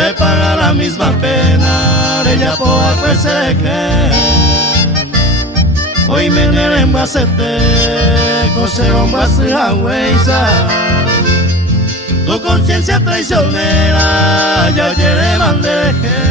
le paga la misma pena, ella poa que hoy me neren basete, coserón basija huesa, tu conciencia traicionera, ya quiere mandeje.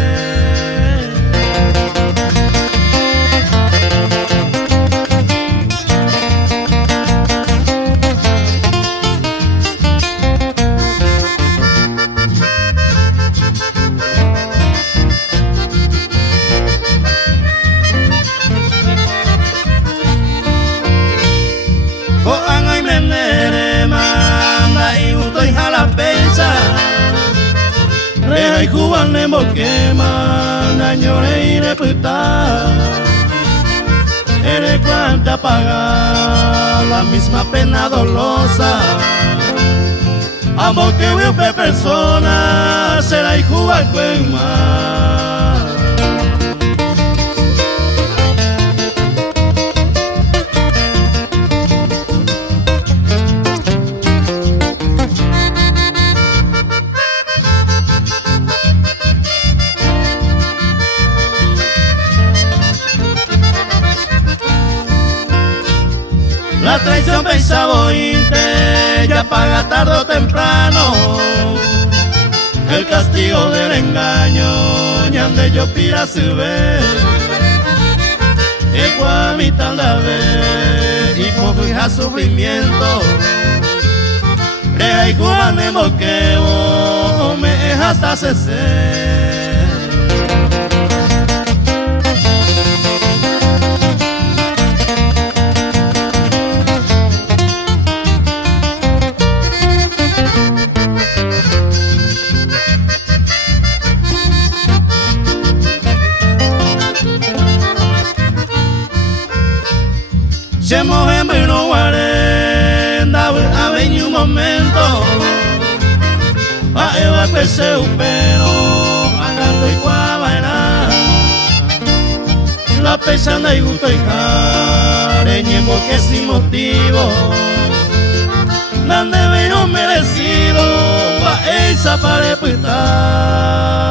Reja y cubano en boquema, nañore y reputa. Eres cuanta paga la misma pena dolosa. Amo que veo pe persona, será y cuba cuema. La traición pensaba irte, ya paga tarde o temprano. El castigo del engaño, ñande yo pira su vez. Y cuamita la vez, y poco hija sufrimiento. Reja y cubano en boqueo, me deja hasta cecer. Se moje bueno guarenda, a venir un momento, a Eva que se upero, agando y cuabaera, la pesanda y gusto y careñemo que sin motivo, nande vino merecido, va esa para putar.